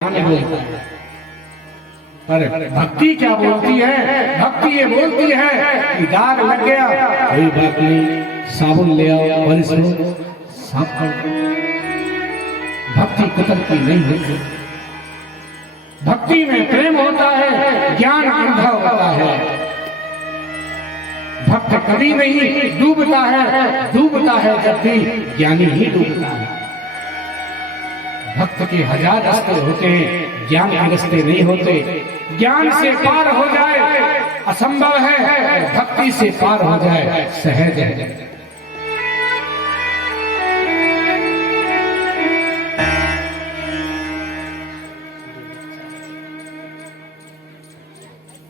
अरे भक्ति क्या बोलती है? भक्ति ये बोलती है कि दाग लग गया, कोई बात नहीं, साबुन ले आओ और इसको साफ कर दो। भक्ति कुदरती नहीं होती। भक्ति में प्रेम होता है, ज्ञान अंधा होता है। भक्त कभी नहीं डूबता है जब भी ज्ञानी ही डूबता है। भक्त के हजार रास्ते होते हैं, ज्ञान के रास्ते नहीं होते। ज्ञान से पार हो जाए असंभव है, भक्ति से पार हो जाए सहज है।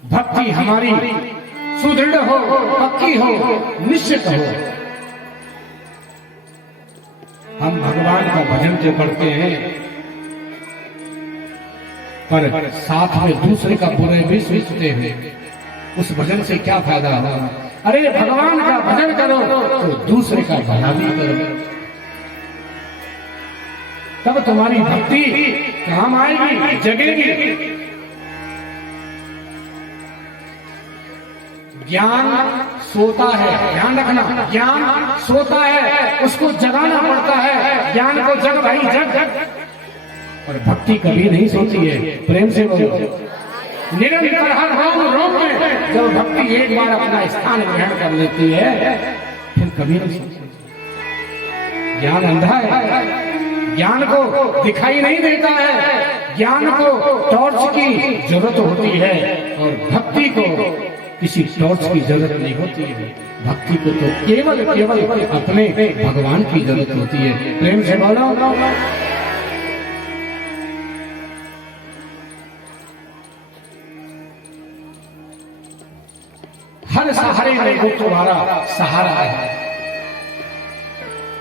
भक्ति हमारी सुदृढ़ हो, पक्की हो, निश्चित हो। हम भगवान का भजन जो करते हैं पर साथ में दूसरे का बुरे भी सोचते हैं, उस भजन से क्या फायदा होगा? अरे भगवान का भजन करो तो दूसरे का भला भी करो, तब तुम्हारी भक्ति काम आएगी, जगेगी। ज्ञान सोता है, ध्यान रखना, ज्ञान सोता है, उसको जगाना पड़ता है। ज्ञान को जग भाई जग। और भक्ति कभी नहीं सोती है। प्रेम से बोलो, निरंतर हर रोम में जब भक्ति एक बार अपना स्थान ग्रहण कर लेती है फिर कभी नहीं सोती। ज्ञान अंधा है, ज्ञान को दिखाई नहीं देता है। ज्ञान को टॉर्च की जरूरत होती है और भक्ति को किसी टॉर्च की जरूरत नहीं होती है। भक्ति को तो केवल अपने भगवान की जरूरत होती है। प्रेम से बोलो, हर सहारे में वो तुम्हारा सहारा है।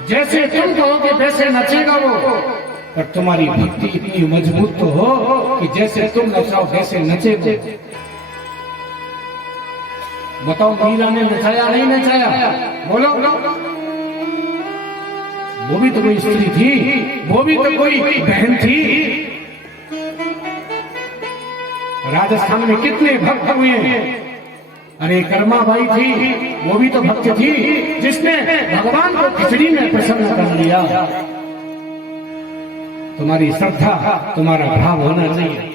जैसे तुम कहोगे वैसे नचेगा वो, पर तुम्हारी भक्ति इतनी मजबूत तो हो कि जैसे तुम नचाओ वैसे नचेगा। बताओ, मीरा ने नचाया नहीं नचाया? बोलो, वो भी तो कोई स्त्री थी, वो भी तो कोई बहन थी। राजस्थान में कितने भक्त हुए हैं। अरे कर्माबाई थी, वो भी तो भक्त थी, जिसने भगवान को खिचड़ी में प्रसन्न कर लिया। तुम्हारी श्रद्धा, तुम्हारा भाव होना चाहिए।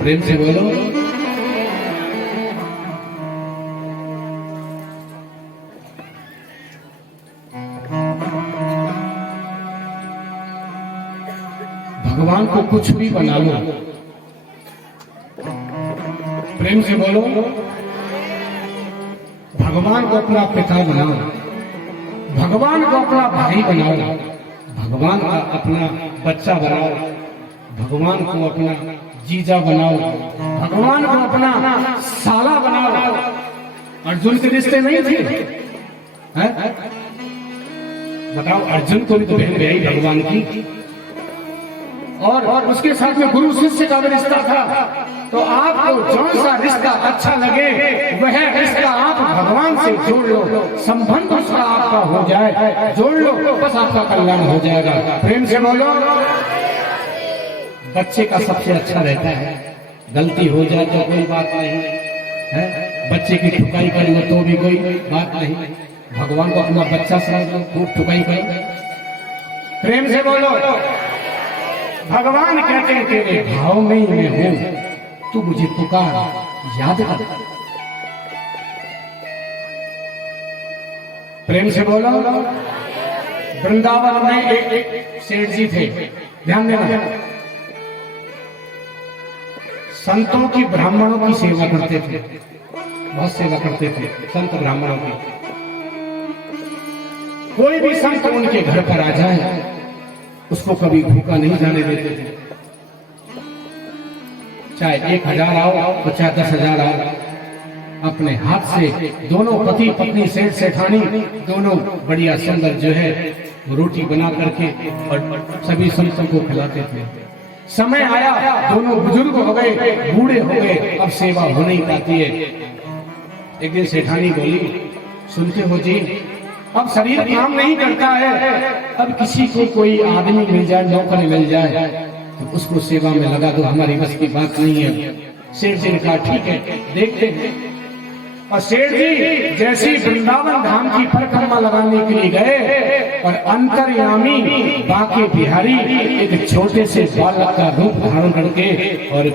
प्रेम से बोलो, भगवान को कुछ भी बना लो। प्रेम से बोलो, भगवान को अपना पिता बनाओ, भगवान को अपना भाई बनाओ, भगवान का अपना बच्चा बनाओ, भगवान को अपना जीजा बनाओ, भगवान को अपना साला बनाओ। अर्जुन के रिश्ते नहीं थे? बताओ, अर्जुन को भी तो बहन ब्याही भगवान की, और उसके साथ में गुरु शिष्य का भी रिश्ता था। तो आपको जौन सा रिश्ता अच्छा लगे वह रिश्ता आप भगवान से जोड़ लो, संबंध उसका आपका हो जाए, जोड़ लो, बस आपका कल्याण हो जाएगा। प्रेम से बोलो, बच्चे का सबसे अच्छा रहता है, गलती हो जाए तो कोई बात नहीं है, बच्चे की ठुकाई कर लो तो भी कोई बात नहीं। भगवान को अपना बच्चा समझ लो, खूब ठुकाई करो। प्रेम से बोलो, भगवान कहते हैं तेरे भाव में ही मैं हूं, तू मुझे पुकार याद कर। प्रेम से बोलो, वृंदावन में एक सेठ जी थे, ध्यान देना, संतों की ब्राह्मणों की सेवा करते थे, बहुत सेवा करते थे संत ब्राह्मणों की। कोई भी संत उनके घर पर आ जाए उसको कभी भूखा नहीं जाने देते थे। चाहे 1000 आओ तो चाहे 10,000 आओ, अपने हाथ से दोनों पति पत्नी सेठ सेठानी दोनों बढ़िया सुंदर जो है रोटी बना करके और सभी संतों को खिलाते थे। समय आया, दोनों बुजुर्ग हो गए, बूढ़े हो गए, अब सेवा हो नहीं पाती है। एक दिन सेठानी बोली, सुनते हो जी, अब शरीर काम नहीं करता है। अब किसी को कोई आदमी मिल जाए, नौकरी मिल जाए तो उसको सेवा में लगा दो, हमारी बस की बात नहीं है। सेठ जी ने कहा ठीक है, देखते हैं। और सेठ जी जैसे वृंदावन धाम की परिक्रमा लगाने के लिए गए और अंतर्यामी बांके बिहारी एक छोटे से बालक का रूप धारण करके और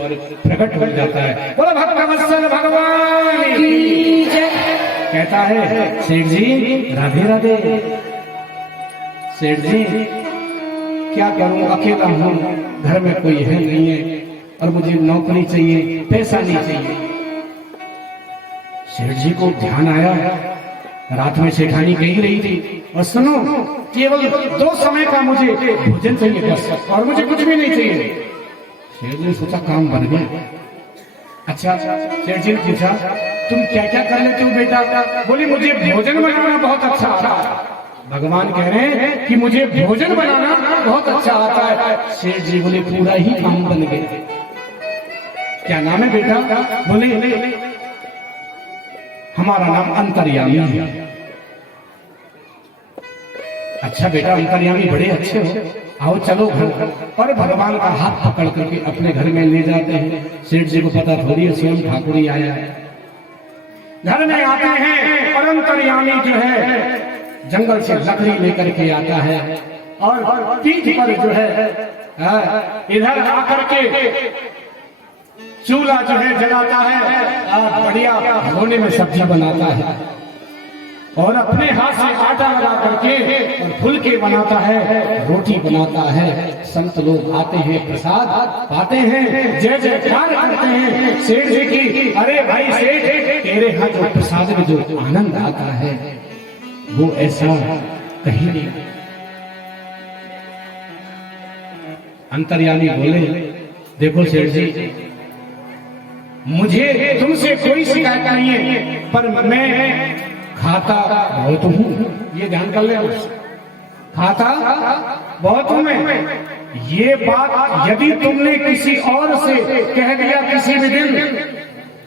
प्रकट हो जाता है। बोलो भक्तवत्सल भगवान की जय। कहता है सेठ जी राधे राधे। सेठ जी क्या करूं, अकेला हूं, घर में कोई है नहीं है और मुझे नौकरी चाहिए, पैसा नहीं चाहिए। सेठ जी को ध्यान आया, रात में सेठानी कही रही थी और सुनो केवल 2 समय का मुझे भोजन चाहिए बस, और मुझे कुछ भी नहीं चाहिए। सेठ जी ने सोचा काम बन गया। अच्छा, सेठ जी ने पूछा तुम क्या क्या कर लेते हो बेटा? बोली मुझे भोजन बनाना बहुत अच्छा आता है। भगवान कह रहे हैं कि मुझे भोजन बनाना बहुत अच्छा आता है। सेठ जी बोले पूरा ही काम बन गया। क्या नाम है बेटा? बोले हमारा नाम अंतर्यामी है। अच्छा बेटा अंतर्यामी बड़े अच्छे हो, आओ चलो घर। और भगवान का हाथ पकड़ करके अपने घर में ले जाते हैं। सेठ जी को पता थोड़ी है स्वयं ठाकुर ही आया है। घर में आते हैं और अंतर्यामी जो है जंगल से लकड़ी लेकर के आता है और पीठ पर जो है इधर आकर के चूल्हा जो है जलाता है और बढ़िया भगोने में सब्जी बनाता है और अपने हाथ से आटा लगा करके और फुलके बनाता है, रोटी बनाता है। संत लोग आते हैं, प्रसाद पाते हैं, जय जयकार करते हैं सेठ जी की। अरे भाई सेठ तेरे हाथ जो प्रसाद में जो आनंद आता है वो ऐसा कहीं नहीं। अंतर्यामी बोले देखो सेठ जी मुझे तुमसे कोई शिकायत नहीं है, पर मैं खाता बहुत हूं, ये ध्यान कर ले। खाता बहुत हूं मैं। ये बात यदि तुमने किसी और से कह दिया किसी भी दिन,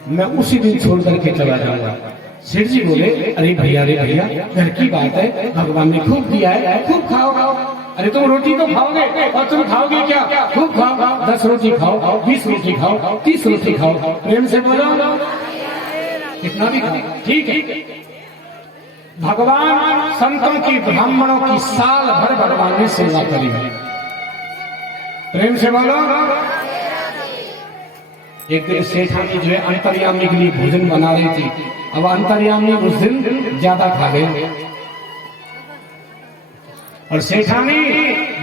मैं उसी दिन छोड़ करके चला जाऊंगा। सेठ जी बोले अरे भैया घर की बात है, भगवान ने खूब दिया है, खूब खाओ। अरे तुम रोटी तो खाओगे और तुम खाओगे क्या? खूब खाओ, 10 रोटी खाओ, 20 रोटी खाओ, 30 रोटी खाओ। प्रेम से बोलो कितना भी खाओ, ठीक है। भगवान संतों की ब्राह्मणों की साल भर भगवान ने सेवा करी है। प्रेम से बोलो। एक दिन सेठानी जो है अंतर्यामी के लिए भोजन बना रही थी। अब अंतर्यामी उस दिन ज्यादा खा गए और सेठानी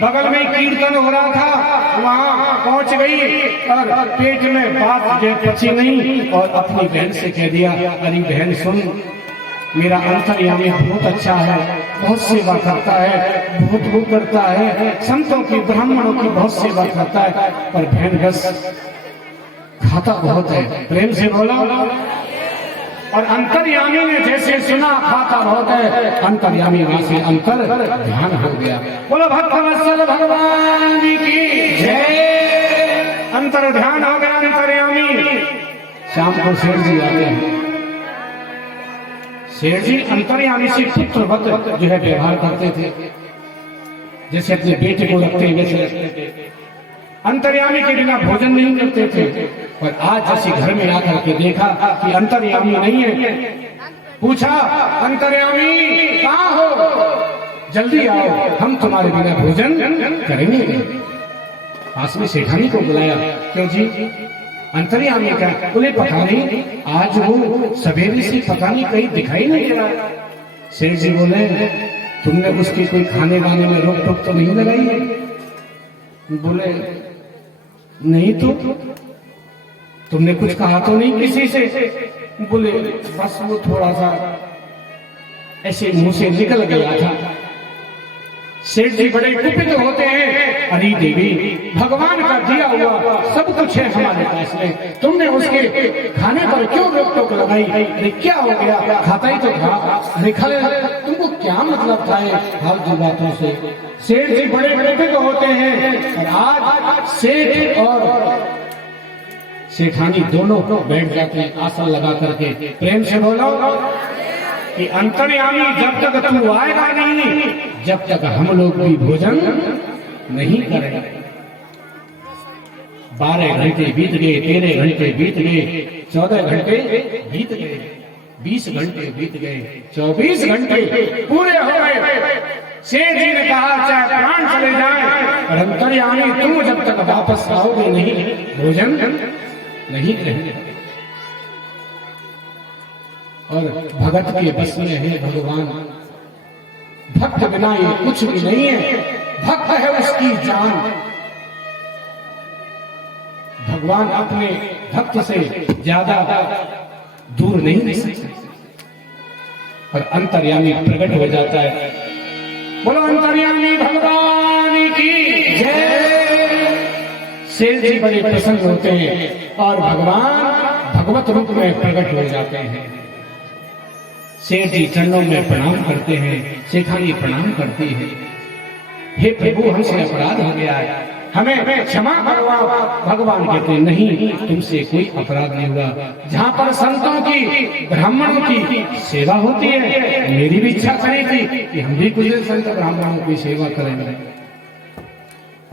बगल में कीर्तन हो रहा था, वहां पहुंच गई और पेट में बात जो पची नहीं और अपनी बहन से कह दिया अरे बहन सुन, मेरा अंतर्यामी बहुत अच्छा है, बहुत सेवा करता है, बहुत वो करता है, संतों की ब्राह्मणों की बहुत सेवा करता है, पर बहन बस खाता बहुत है। प्रेम से बोला। और अंतर्यामी ने जैसे सुना खाता बहुत है, अंतर्यामी वहां से अंतर ध्यान हो गया। बोलो भक्तवत्सल भगवान जी की जय। अंतर ध्यान हो गया अंतर्यामी। शाम को सेठ जी आते हैं। सेठ जी अंतर्यामी से पुत्रवत जो है व्यवहार करते थे, जैसे अपने बेटे को रखते हैं वैसे रखते थे। अंतर्यामी के बिना भोजन नहीं करते थे। और आज जैसे घर में आकर के देखा कि अंतर्यामी नहीं है, पूछा अंतर्यामी कहाँ हो, जल्दी आओ, हम तुम्हारे बिना भोजन करेंगे। पास में सेठानी को बुलाया। क्यों जी? अंतर्यामी का बोले पता नहीं, आज वो सवेरे से पता नहीं कहीं दिखाई नहीं दे रहा। सेठ जी बोले तुमने उसकी कोई खाने वाने में रोक टोक तो नहीं लगाई है? बोले नहीं तो। तुमने कुछ कहा तो नहीं किसी से? बोले बस वो थोड़ा सा ऐसे मुंह से निकल गया था। सेठ जी बड़े कुपित होते हैं। अरे देवी भगवान का दिया हुआ सब कुछ है हमारे पास में, तुमने उसके खाने पर क्यों रोक टोक लगाई? अरे क्या हो गया, खाता ही तो था। अरे खा ले, तुमको क्या मतलब था ये फालतू बातों से? सेठ जी बड़े कुपित होते हैं। और आज सेठ और सेठानी दोनों बैठ जाते हैं आसन लगा करके। प्रेम से बोलो। कि अंतर्यामी जब तक तू आएगा नहीं, जब तक हम लोग भी भोजन नहीं करेंगे। 12 घंटे बीत गए, 13 घंटे बीत गए, 14 घंटे बीत गए, 20 घंटे बीत गए, 24 घंटे पूरे हो गए। शेर जी ने कहा चाहे प्राण चले जाए, और अंतर्यामी तुम जब तक वापस आओगे नहीं, भोजन नहीं करेंगे। और भगत के बस में है भगवान, भक्त बिना ये कुछ भी नहीं है, भक्त है उसकी जान। भगवान अपने भक्त से ज्यादा दूर नहीं रह सकते, और अंतर्यामी प्रकट हो जाता है। बोलो अंतर्यामी भगवान की जय। शेर जी बड़े प्रसन्न होते हैं और भगवान भगवत रूप में प्रकट हो जाते हैं। शेर जी चरणों में प्रणाम करते हैं, शेखानी प्रणाम करती है। हे प्रभु, हमसे अपराध हो गया है, हमें क्षमा करवाओ। भगवान कहते नहीं, तुमसे कोई अपराध नहीं हुआ। जहाँ पर संतों की, ब्राह्मणों की सेवा होती है, मेरी भी इच्छा करी थी कि हम भी कुछ संत ब्राह्मणों की सेवा करेंगे।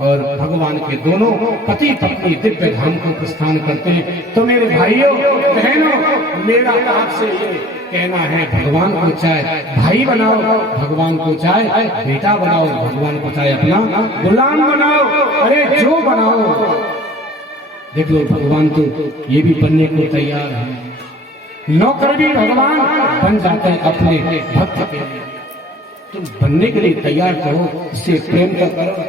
और भगवान के दोनों पति पत्नी दिव्य धाम को प्रस्थान करते हैं। तो मेरे भाइयों बहनों, मेरा आपसे ये कहना है, भगवान को चाहे भाई बनाओ, भगवान को चाहे बेटा बनाओ, भगवान को चाहे अपना गुलाम बनाओ, अरे जो बनाओ। देख लो, भगवान तो ये भी बनने को तैयार है। नौकर भी भगवान बन जाते हैं अपने भक्त के लिए। तुम बनने के लिए तैयार करो, इससे प्रेम तो करो।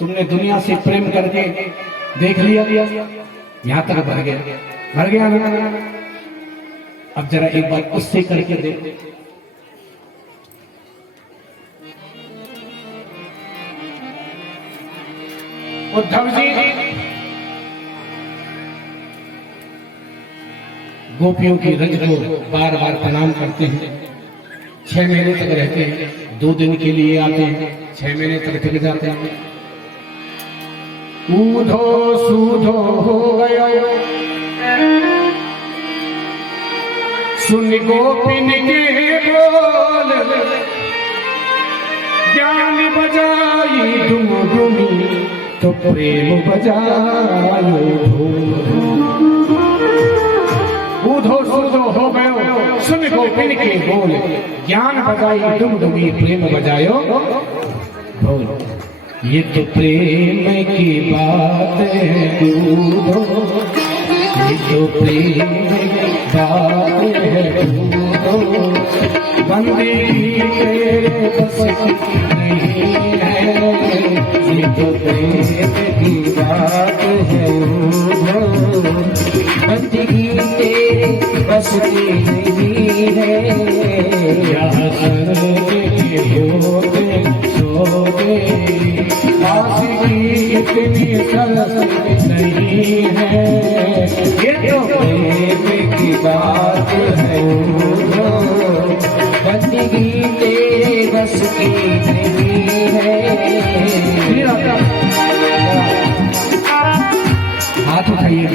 तुमने दुनिया से प्रेम करके देख लिया, यहाँ तक भर गया ना। अब जरा एक बार उससे करके देख। उद्धव जी गोपियों की रज को बार बार प्रणाम करते हैं। 6 महीने तक रहते हैं, 2 दिन के लिए आते हैं, 6 महीने तक टिक जाते हैं। ऊधो सूधो हो गयो, सुन गोपिन के बोल, ज्ञान बजाई डुमडुमी, तो प्रेम बजायो ढोल। ऊधो सूधो हो गयो, सुन गोपिन के बोल, ज्ञान बजाई डुमडुमी, प्रेम बजायो ढोल। ये तो प्रेम की बात है दूधो, ये तो प्रेम की बात है दूधो, बंदी तेरे बस की नहीं है, ये तो प्रेम की बात है दूधो, बंदी तेरे बस की नहीं है। यहाँ सर्वे होते सोते, इतनी सरस नहीं है, ये तो प्रेम की बात है, बंदगी तेरे बस की नहीं है। हाथ उठाइए,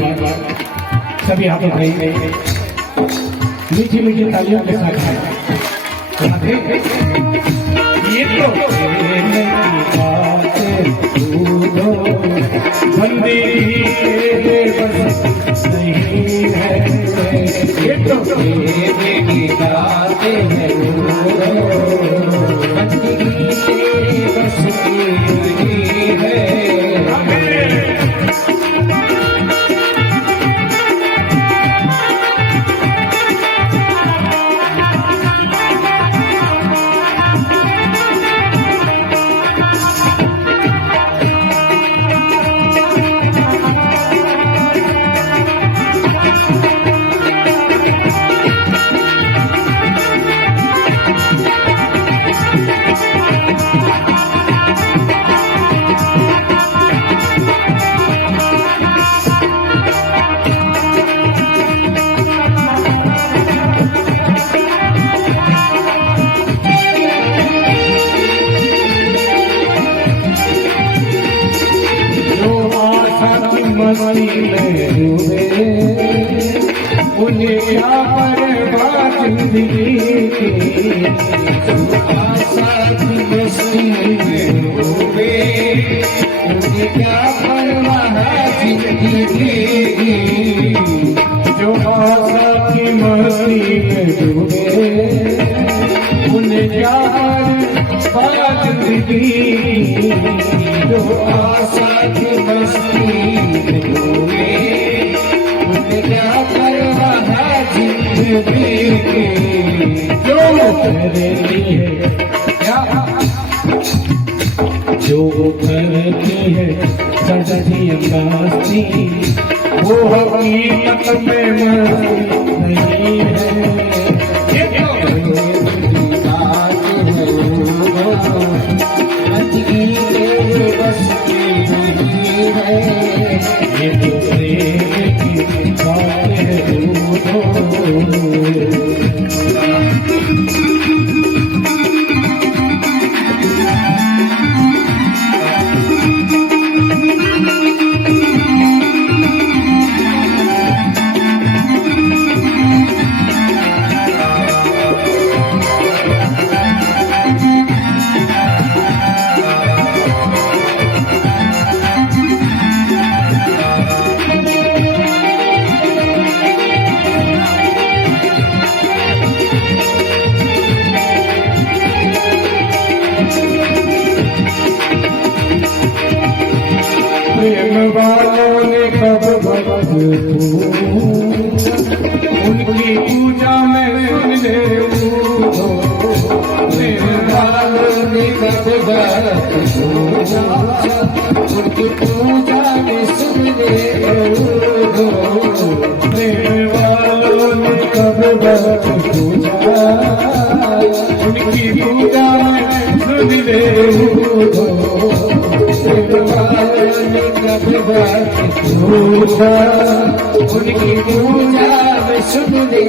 सभी हाथ उठाइए, मीठी मीठी तालियों के साथ है। ये तो प्रेम की बात दूधो, बंदी तेरे बस नहीं है, ये तो प्रेम की बात है दूधो, बंदी तेरे बस की नहीं है। मस्ती में डूबे, उन्हें क्या परवाह जिंदगी की, आशा की मस्ती में डूबे, उन्हें क्या परवाह जिंदगी की, जो आशा की मस्ती में डूबे, उन्हें क्या परवाह जिंदगी की, जो आशा की मस्ती में डूबे, उन्हें क्या परवाह जिंदगी की, जो करती है क्या, जो करती है सच्ची मस्ती, वो हकीकत में मस्ती नहीं है, ये तो बात है जिंदगी तेरे बस की नहीं है, ये तो प्रेम की बात है प्रेम वालों ने कब भक्त उनकी पूजा में सुन ले, प्रेम वालों ने कब भक्त उनकी पूजा में सुन ले, प्रेम वालों ने कब भक्त उनकी पूजा में सुन ले, उनकी पूजा में सुन ले,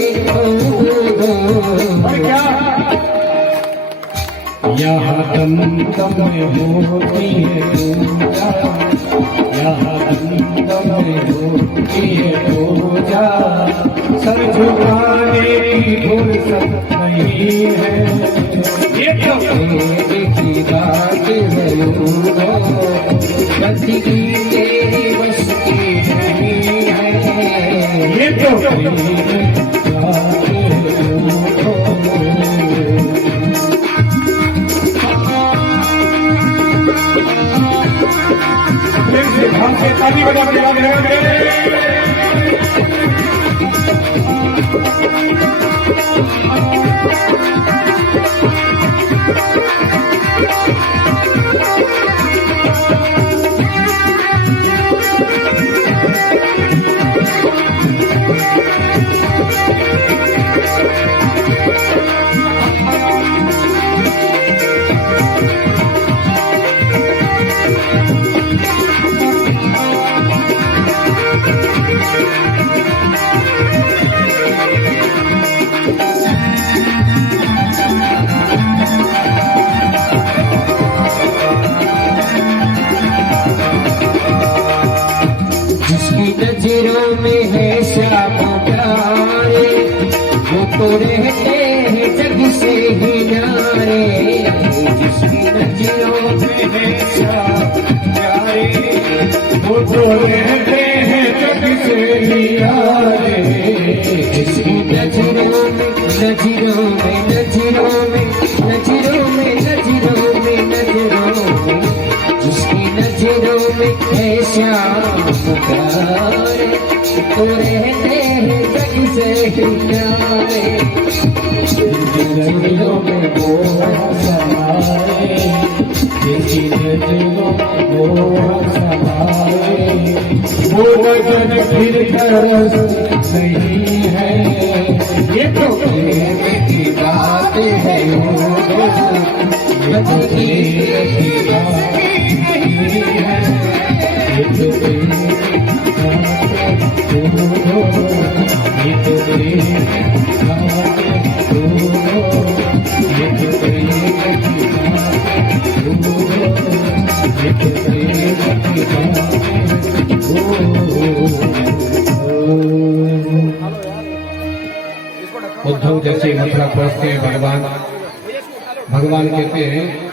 यहाँ दम दम में होती है पूजा, यहाँ दम दम में होती है पूजा, सर झुकाने की फुर्सत नहीं है, ये तो की बात है, जिंदगी तेरी बस की नहीं है, ये तो ताली बजा के बात है। नजरों में है श्याम प्यारे, वो तो रहते हैं जग से ही नारे, जिसकी नजरों में है श्याम प्यारे, वो तो रहते हैं जग से ही नारे, जिसकी नजरों में नजरों में नजरों में नजरों में नजरों में नजरों में, जिसकी नजरों में है श्याम प्यारे, तो रहते हैं जग से ही प्यारे, नजरों में वो समाए, जिसकी नजरों में वो समाए, वो वजन फिर तरस नहीं है, ये तो प्रेम की बात है, जिंदगी की बात नहीं है, ये तो प्रेम तरफ पहुंचते हैं भगवान कहते हैं